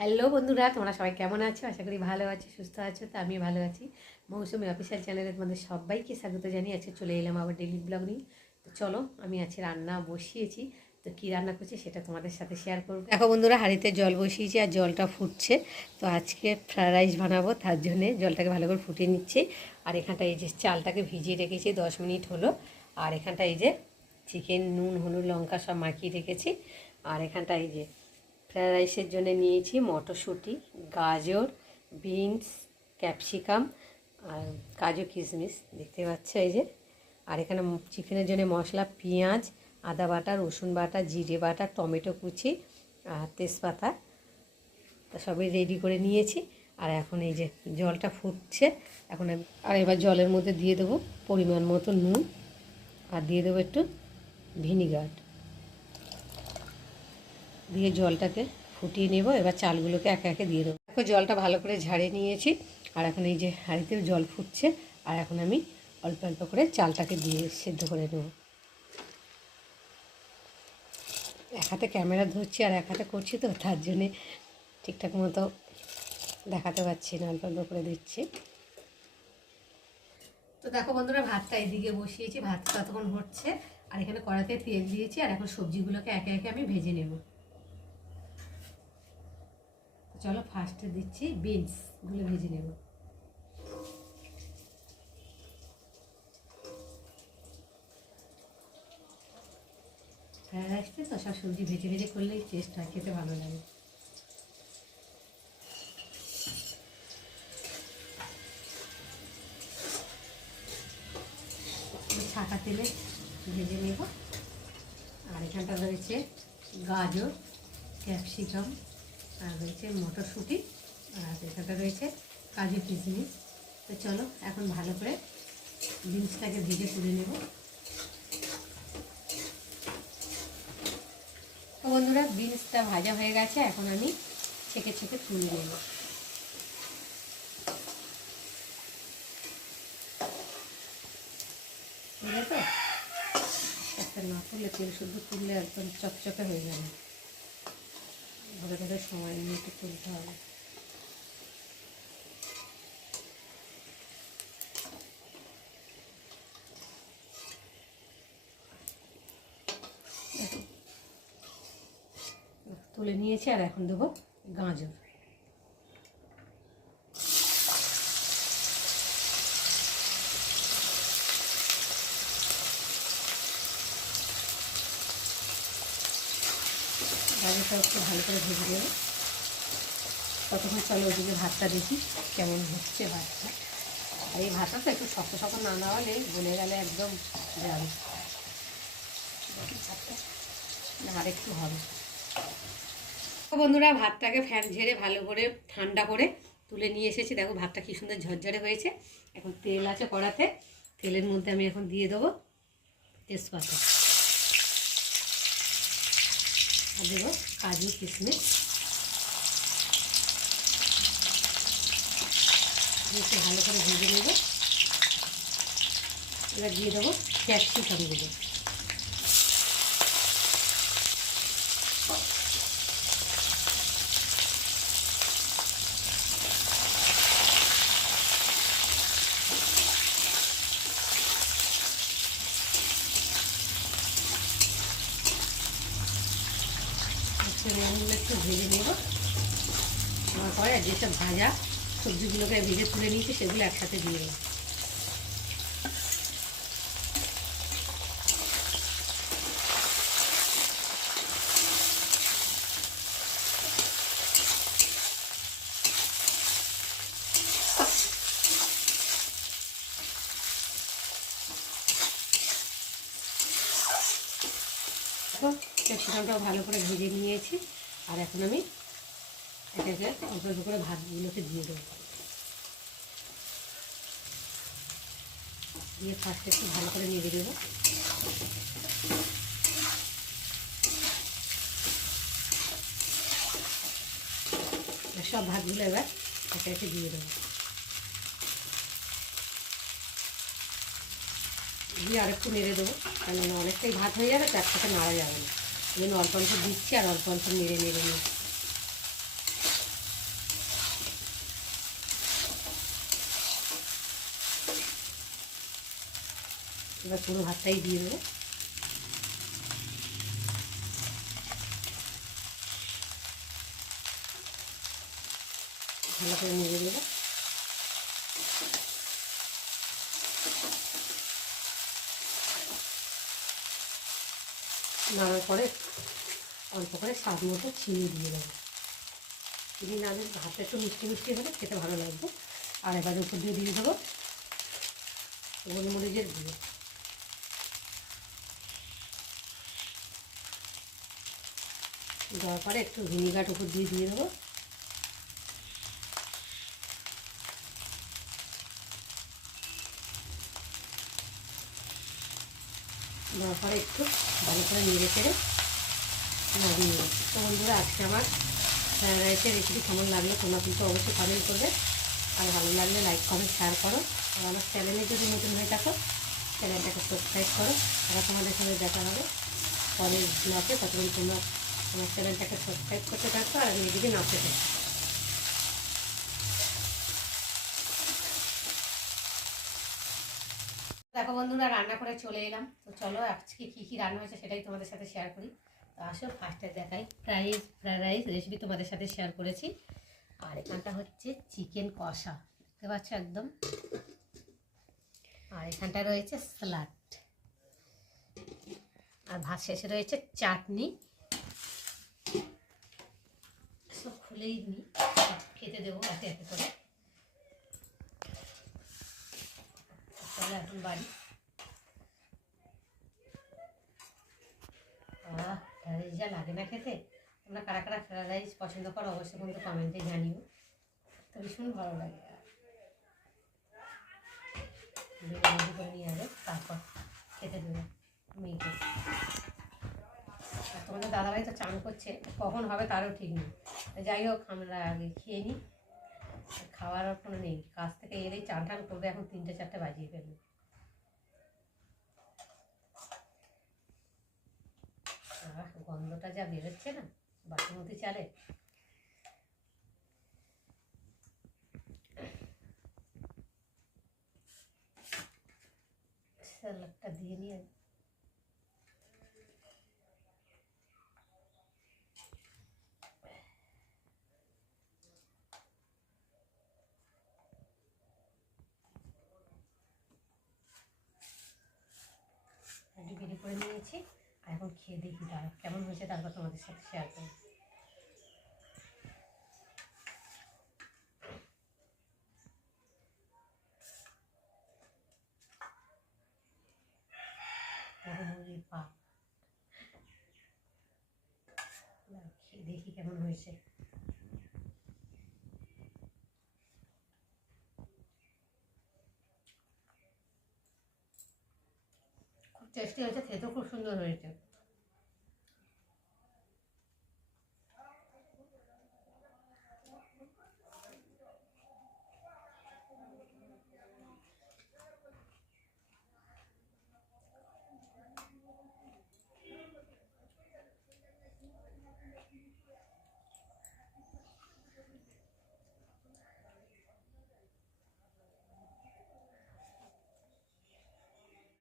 Hello বন্ধুরা, তোমরা সবাই কেমন আছো? আশা করি ভালো আছো, সুস্থ আছো। তো আমি ভালো আছি। মৌসুমি অফিসিয়াল চ্যানেলে তোমাদের সবাইকে স্বাগত জানিয়ে আজকে চলে এলাম আবার ডেইলি ব্লগ নিয়ে। তো চলো, আমি আজকে রান্না বসিয়েছি। তো কী রান্না করছি সেটা তোমাদের সাথে শেয়ার করবো। দেখো বন্ধুরা, হাঁড়িতে জল বসিয়েছি আর জলটা ফুটছে। তো আজকে ফ্রায়েড রাইস বানাবো, তার জন্যে জলটাকে ভালো করে ফুটিয়ে নিচ্ছি। আর এখানটা এই যে চালটাকে ভিজিয়ে রেখেছি 10 মিনিট হলো। আর এখানটা এই যে চিকেন, নুন, হলুদ, লঙ্কা সব মাখিয়ে রেখেছি। আর এখানটা এই যে ফ্রায়েড রাইসের জন্য নিয়েছি মটরশুঁটি, গাজর, বিনস, ক্যাপসিকাম আর কাজু কিশমিশ, দেখতে পাচ্ছ এই যে। আর এখানে চিকেনের জন্য মশলা পেঁয়াজ, আদা বাটা, রসুন বাটা, জিরে বাটা, টমেটো কুচি আর তেজপাতা, তা সবই রেডি করে নিয়েছি। আর এখন এই যে জলটা ফুটছে, এখন আর এবার জলের মধ্যে দিয়ে দেবো পরিমাণ মতো নুন আর দিয়ে দেবো একটু ভিনিগার, দিয়ে জলটাকে ফুটিয়ে নেব। এবার চালগুলোকে একে একে দিয়ে দেবো। দেখো জলটা ভালো করে ঝাড়িয়ে নিয়েছি। আর এখন এই যে হাঁড়িতেও জল ফুটছে। আর এখন আমি অল্প অল্প করে চালটাকে দিয়ে সেদ্ধ করে নেব। এক হাতে ক্যামেরা ধরছি আর এক হাতে করছি, তো তার জন্যে ঠিকঠাক মতো দেখাতে পারছি না, অল্প অল্প করে দিচ্ছি। তো দেখো বন্ধুরা, ভাতটা এদিকে বসিয়েছি, ভাত ততক্ষণ হচ্ছে। আর এখানে কড়াতে তেল দিয়েছি। আর এখন সবজিগুলোকে একে একে আমি ভেজে নেব। চলো ফার্স্টে দিচ্ছি বিনসগুলো ভেজে নেব। ফ্রায়েড রাইসটা তো সব সবজি ভেজে ভেজে করলেই টেস্ট হয়, খেতে ভালো লাগে। ছাকা তেলে ভেজে নেব। আর এখানটা রয়েছে গাজর, ক্যাপসিকাম, আর রয়েছে মটরশুঁটি, আর এখানটা রয়েছে কাজু কিশমিশ। তো চলো এখন ভালো করে বিনসটাকে ভেজে তুলে নেব। তো বন্ধুরা, বিনসটা ভাজা হয়ে গেছে, এখন আমি ছেঁকে ছেঁকে তুলে নেব। বুঝলে তো, একটা না তুললে তেল শুদ্ধ তুললে একদম চকচকে হয়ে যাবে। ধরে ধরে সময় নিয়ে একটু তুলতে হবে। তুলে নিয়েছি। আর এখন দেবো গাজর। গাজরটা একটু ভালো করে ভেজে দেবো। ততক্ষণ চলো ওদিকে ভাতটা দেখি কেমন হচ্ছে ভাতটা। আর এই ভাতটা তো একটু শক্ত শক্ত না হলে গলে গেলে একদম যাবে। আর একটু হবে। বন্ধুরা, ভাতটাকে ফ্যান ঝেড়ে ভালো করে ঠান্ডা করে তুলে নিয়ে এসেছি। দেখো ভাতটা কি সুন্দর ঝরঝরে হয়েছে। এখন তেল আছে কড়াতে, তেলের মধ্যে আমি এখন দিয়ে দেবো তেজপাতা, আর দেবো কাজু কিশমিশ, একটু ভালো করে ভেজে নেব। এবার দিয়ে দেবো ক্যাপসিকামগুলো। এগুলো একটু ভেজে নেব। নেওয়ার পরে যেসব ভাজা সবজিগুলোকে ভেজে তুলে নিয়েছি সেগুলো একসাথে দিয়ে দেবো। দেখো ক্যাপসিকামটাও ভালো করে ভেজে নিয়েছি। আর এখন আমি একে একে অল্প অল্প করে ভাতগুলোকে দিয়ে দেবো। দিয়ে ফার্স্টে একটু ভালো করে নেড়ে দেবো। সব ভাতগুলো এবার একে একে দিয়ে দেবো। দিয়ে আরেকটু নেড়ে দেবো, কারণ অনেকটাই ভাত হয়ে যাবে তো একসাথে নাড়া যাবে না। এই জন্য অল্প অল্প দিচ্ছি আর অল্প অল্প নেড়ে নেড়ে নিচ্ছি। এবার পুরো ভাতটাই দিয়ে দেবো। ভালো করে নেড়ে দেবো। নাড়ার পরে অল্প করে স্বাদ মতো চিনি দিয়ে দেবো। চিনি না দিলে ভাতটা একটু মিষ্টি মিষ্টি হলে খেতে ভালো লাগবে। আর এবার উপর দিয়ে দেবো গোলমরিচের গুঁড়ো। দেওয়ার পরে একটু ভিনিগার উপর দিয়ে দেবো। দেওয়ার পরে একটু ভালো করে নেড়ে চেড়ে নাড়িয়ে নেবো। তো বন্ধুরা, আজকে আমার ফ্রায়েড রাইসের রেসিপি কেমন লাগলো তোমরা কিন্তু অবশ্যই কমেন্ট করবে। আর ভালো লাগলে লাইক কমেন্ট শেয়ার করো। আর আমার চ্যানেলে যদি নতুন হয়ে থাকো চ্যানেলটাকে সাবস্ক্রাইব করো। আবার তোমাদের সঙ্গে দেখা হবে পরের ব্লগে। ততক্ষণ তোমরা আমার চ্যানেলটাকে সাবস্ক্রাইব করতে থাকো আর আমি এদিকে নাচতে থাকি। দেখো বন্ধুরা, রান্না করে চলে এলাম। তো চলো আজকে কী কী রান্না হয়েছে সেটাই তোমাদের সাথে শেয়ার করি। তো আসো ফার্স্টে দেখাই ফ্রাইড রাইস রেসিপি তোমাদের সাথে শেয়ার করেছি। আর এখানটা হচ্ছে চিকেন কষা, দেখতে পাচ্ছ একদম। আর এখানটা রয়েছে স্যালাড। আর ভাত শেষে রয়েছে চাটনি। সব খুলেই নিই, খেতে দেবো একে একে করে। চলো এখন বাড়ি। ফ্রাইড রাইস যা লাগে না খেতে। তোমরা কারা কারা ফ্রাইড রাইস পছন্দ করো অবশ্যই কিন্তু কমেন্টে জানিও। তো ভীষণ ভালো লাগে। রেডি করে নিয়ে যাবে, তারপর খেতে দেবে মেয়েকে। আর তোমাদের দাদাভাই তো চান করছে, কখন হবে তারও ঠিক নেই। যাই হোক, আমরা আগে খেয়ে নিই। খাওয়ার কোনো নেই, কাজ থেকে এলেই চান টান করবে। এখন 3-4 বাজিয়ে ফেলবে। গন্ধটা যা বেরোচ্ছে না বাসমতি চালে। স্যালাডটা দিয়ে নিয়ে রেডি করে নিয়েছি। আর এখন খেয়ে দেখি তারা কেমন হয়েছে, তারপর তোমাদের সাথে শেয়ার করি। পা খেয়ে দেখি কেমন হয়েছে। খুব টেস্টি হয়েছে, খেতেও খুব সুন্দর হয়েছে।